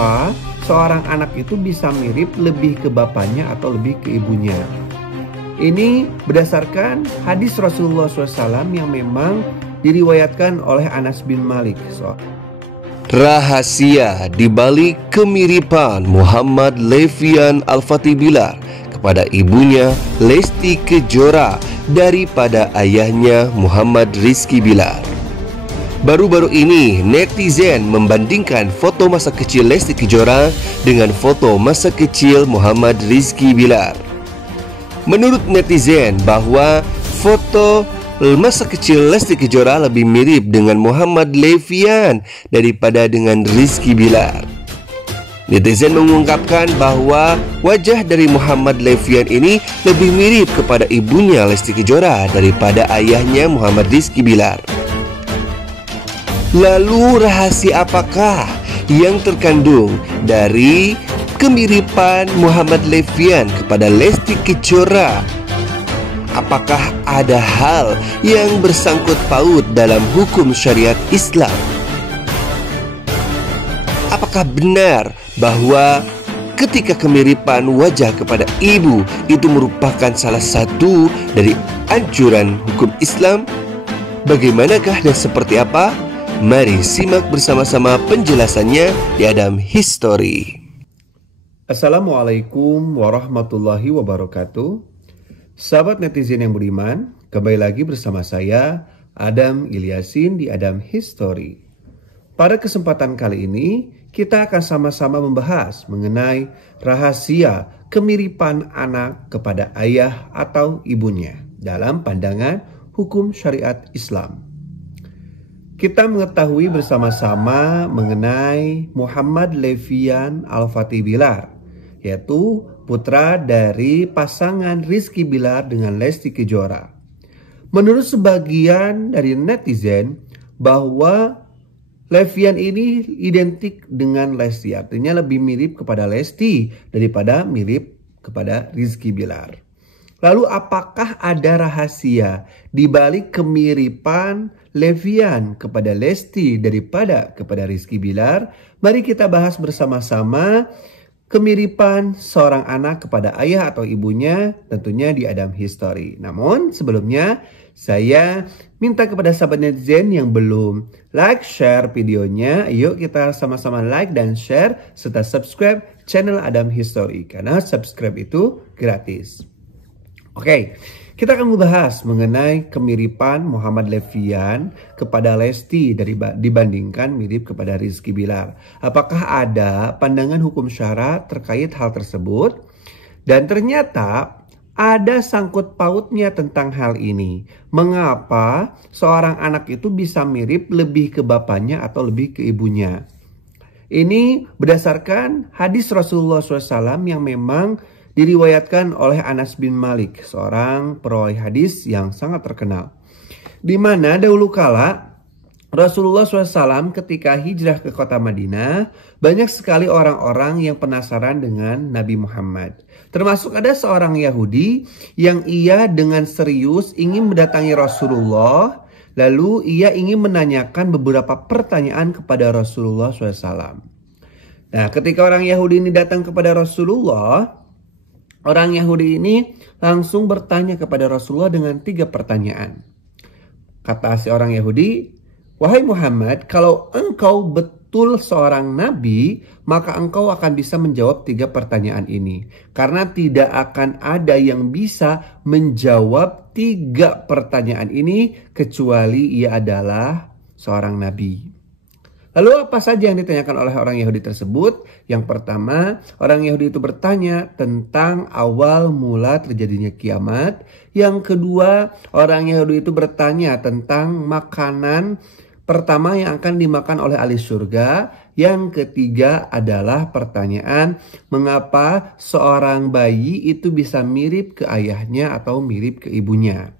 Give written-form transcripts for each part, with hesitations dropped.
mengapa seorang anak itu bisa mirip lebih ke bapaknya atau lebih ke ibunya. Ini berdasarkan hadis Rasulullah SAW yang memang diriwayatkan oleh Anas bin Malik. Rahasia dibalik kemiripan Muhammad Levian Al-Fatih Bilar kepada ibunya Lesti Kejora daripada ayahnya Muhammad Rizky Bilar. Baru-baru ini netizen membandingkan foto masa kecil Lesti Kejora dengan foto masa kecil Muhammad Rizky Bilar. Menurut netizen bahwa foto masa kecil Lesti Kejora lebih mirip dengan Muhammad Levian daripada dengan Rizky Bilar. Netizen mengungkapkan bahwa wajah dari Muhammad Levian ini lebih mirip kepada ibunya Lesti Kejora daripada ayahnya Muhammad Rizky Bilar. Lalu rahasia apakah yang terkandung dari kemiripan Muhammad Levian kepada Lesti Kejora? Apakah ada hal yang bersangkut paut dalam hukum syariat Islam? Apakah benar bahwa ketika kemiripan wajah kepada ibu itu merupakan salah satu dari anjuran hukum Islam? Bagaimanakah dan seperti apa? Mari simak bersama-sama penjelasannya di Adam History. Assalamualaikum warahmatullahi wabarakatuh. Sahabat netizen yang beriman, kembali lagi bersama saya Adam Ilyasin di Adam History. Pada kesempatan kali ini kita akan sama-sama membahas mengenai rahasia kemiripan anak kepada ayah atau ibunya dalam pandangan hukum syariat Islam. Kita mengetahui bersama-sama mengenai Muhammad Levian Al-Fatih Bilar, yaitu putra dari pasangan Rizky Bilar dengan Lesti Kejora. Menurut sebagian dari netizen bahwa Levian ini identik dengan Lesti, artinya lebih mirip kepada Lesti daripada mirip kepada Rizky Bilar. Lalu apakah ada rahasia di balik kemiripan Levian kepada Lesti daripada kepada Rizky Bilar? Mari kita bahas bersama-sama kemiripan seorang anak kepada ayah atau ibunya tentunya di Adam History. Namun sebelumnya saya minta kepada sahabat netizen yang belum like, share videonya. Yuk kita sama-sama like dan share serta subscribe channel Adam History karena subscribe itu gratis. Oke, kita akan membahas mengenai kemiripan Muhammad Levian kepada Lesti dibandingkan mirip kepada Rizky Bilar. Apakah ada pandangan hukum syara terkait hal tersebut? Dan ternyata ada sangkut pautnya tentang hal ini. Mengapa seorang anak itu bisa mirip lebih ke bapaknya atau lebih ke ibunya? Ini berdasarkan hadis Rasulullah SAW yang memang diriwayatkan oleh Anas bin Malik, seorang perawi hadis yang sangat terkenal. Di mana dahulu kala Rasulullah SAW ketika hijrah ke kota Madinah, banyak sekali orang-orang yang penasaran dengan Nabi Muhammad. Termasuk ada seorang Yahudi yang ia dengan serius ingin mendatangi Rasulullah, lalu ia ingin menanyakan beberapa pertanyaan kepada Rasulullah SAW. Nah, ketika orang Yahudi ini datang kepada Rasulullah, orang Yahudi ini langsung bertanya kepada Rasulullah dengan 3 pertanyaan. Kata si orang Yahudi, "Wahai Muhammad, kalau engkau betul seorang nabi, maka engkau akan bisa menjawab 3 pertanyaan ini. Karena tidak akan ada yang bisa menjawab 3 pertanyaan ini kecuali ia adalah seorang nabi." Lalu apa saja yang ditanyakan oleh orang Yahudi tersebut? Yang pertama, orang Yahudi itu bertanya tentang awal mula terjadinya kiamat. Yang kedua, orang Yahudi itu bertanya tentang makanan pertama yang akan dimakan oleh ahli surga. Yang ketiga adalah pertanyaan mengapa seorang bayi itu bisa mirip ke ayahnya atau mirip ke ibunya.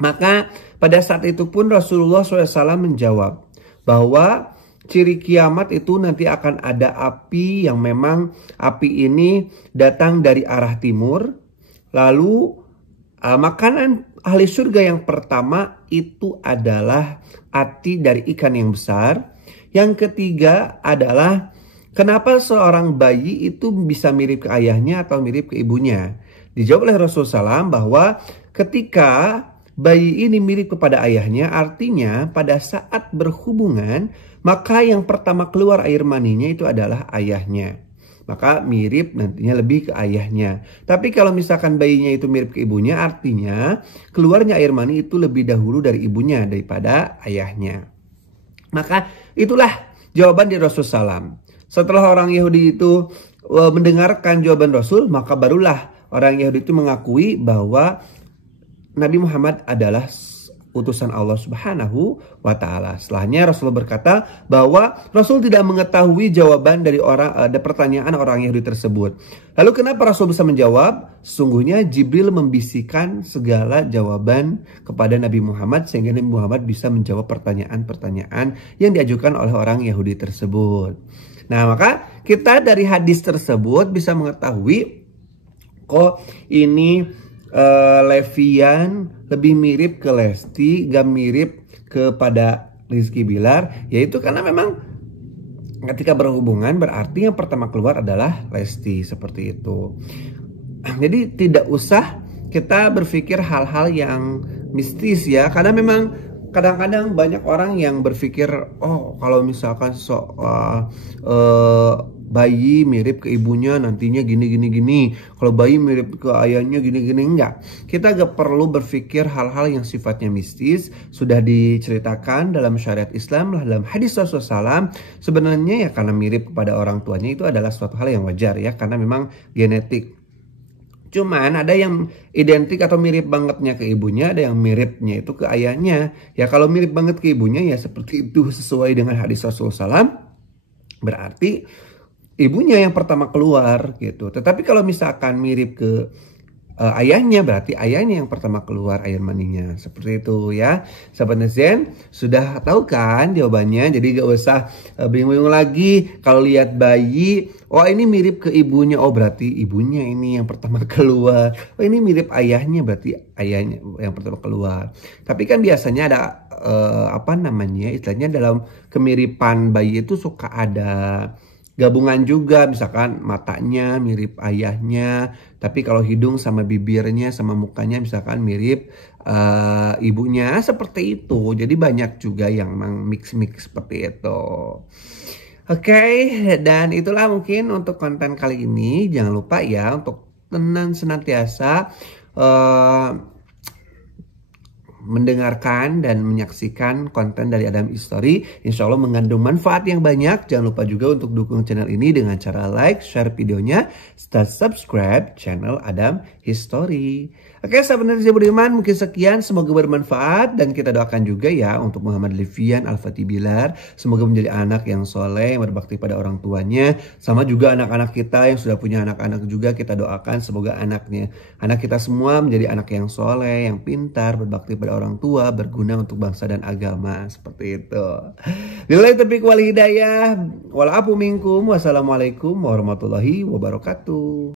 Maka pada saat itu pun Rasulullah SAW menjawab bahwa ciri kiamat itu nanti akan ada api yang memang api ini datang dari arah timur. Lalu makanan ahli surga yang pertama itu adalah ati dari ikan yang besar. Yang ketiga adalah kenapa seorang bayi itu bisa mirip ke ayahnya atau mirip ke ibunya? Dijawab oleh Rasulullah SAW bahwa ketika bayi ini mirip kepada ayahnya, artinya pada saat berhubungan, maka yang pertama keluar air maninya itu adalah ayahnya. Maka mirip nantinya lebih ke ayahnya. Tapi kalau misalkan bayinya itu mirip ke ibunya, artinya keluarnya air mani itu lebih dahulu dari ibunya daripada ayahnya. Maka itulah jawaban dari Rasulullah SAW. Setelah orang Yahudi itu mendengarkan jawaban Rasul, maka barulah orang Yahudi itu mengakui bahwa Nabi Muhammad adalah utusan Allah Subhanahu wa Ta'ala. Setelahnya Rasulullah berkata bahwa Rasul tidak mengetahui jawaban dari pertanyaan orang Yahudi tersebut. Lalu kenapa Rasul bisa menjawab? Sungguhnya Jibril membisikkan segala jawaban kepada Nabi Muhammad sehingga Nabi Muhammad bisa menjawab pertanyaan-pertanyaan yang diajukan oleh orang Yahudi tersebut. Nah, maka kita dari hadis tersebut bisa mengetahui kok ini Levian lebih mirip ke Lesti, gak mirip kepada Rizky Bilar, yaitu karena memang ketika berhubungan berarti yang pertama keluar adalah Lesti, seperti itu. Jadi tidak usah kita berpikir hal-hal yang mistis ya, karena memang kadang-kadang banyak orang yang berpikir, oh kalau misalkan bayi mirip ke ibunya nantinya gini. Kalau bayi mirip ke ayahnya gini. Enggak. Kita gak perlu berpikir hal-hal yang sifatnya mistis. Sudah diceritakan dalam syariat Islam lah, dalam hadis Rasulullah SAW. Sebenarnya ya karena mirip kepada orang tuanya itu adalah suatu hal yang wajar ya. Karena memang genetik. Cuman ada yang identik atau mirip bangetnya ke ibunya, ada yang miripnya itu ke ayahnya. Ya kalau mirip banget ke ibunya ya seperti itu sesuai dengan hadis Rasulullah SAW. Berarti ibunya yang pertama keluar gitu. Tetapi kalau misalkan mirip ke ayahnya, berarti ayahnya yang pertama keluar air maninya. Seperti itu ya. Sahabat netizen, sudah tahu kan jawabannya? Jadi gak usah bingung lagi kalau lihat bayi, oh ini mirip ke ibunya, oh berarti ibunya ini yang pertama keluar. Oh ini mirip ayahnya, berarti ayahnya yang pertama keluar. Tapi kan biasanya ada istilahnya dalam kemiripan bayi itu suka ada gabungan juga, misalkan matanya mirip ayahnya, tapi kalau hidung sama bibirnya sama mukanya misalkan mirip ibunya, seperti itu. Jadi banyak juga yang mix seperti itu. Oke, dan itulah mungkin untuk konten kali ini. Jangan lupa ya untuk tenang senantiasa mendengarkan dan menyaksikan konten dari Adam History. Insya Allah mengandung manfaat yang banyak. Jangan lupa juga untuk dukung channel ini dengan cara like, share videonya, serta subscribe channel Adam History. Oke, sahabat netizen budiman, mungkin sekian. Semoga bermanfaat dan kita doakan juga ya untuk Muhammad Levian Al-Fatih Bilar. Semoga menjadi anak yang soleh, yang berbakti pada orang tuanya. Sama juga anak-anak kita yang sudah punya anak-anak juga kita doakan semoga anak kita semua menjadi anak yang soleh, yang pintar, berbakti pada orang tua, berguna untuk bangsa dan agama. Seperti itu. Billahi taufiq wal hidayah. Wal afu minkum. Wassalamualaikum warahmatullahi wabarakatuh.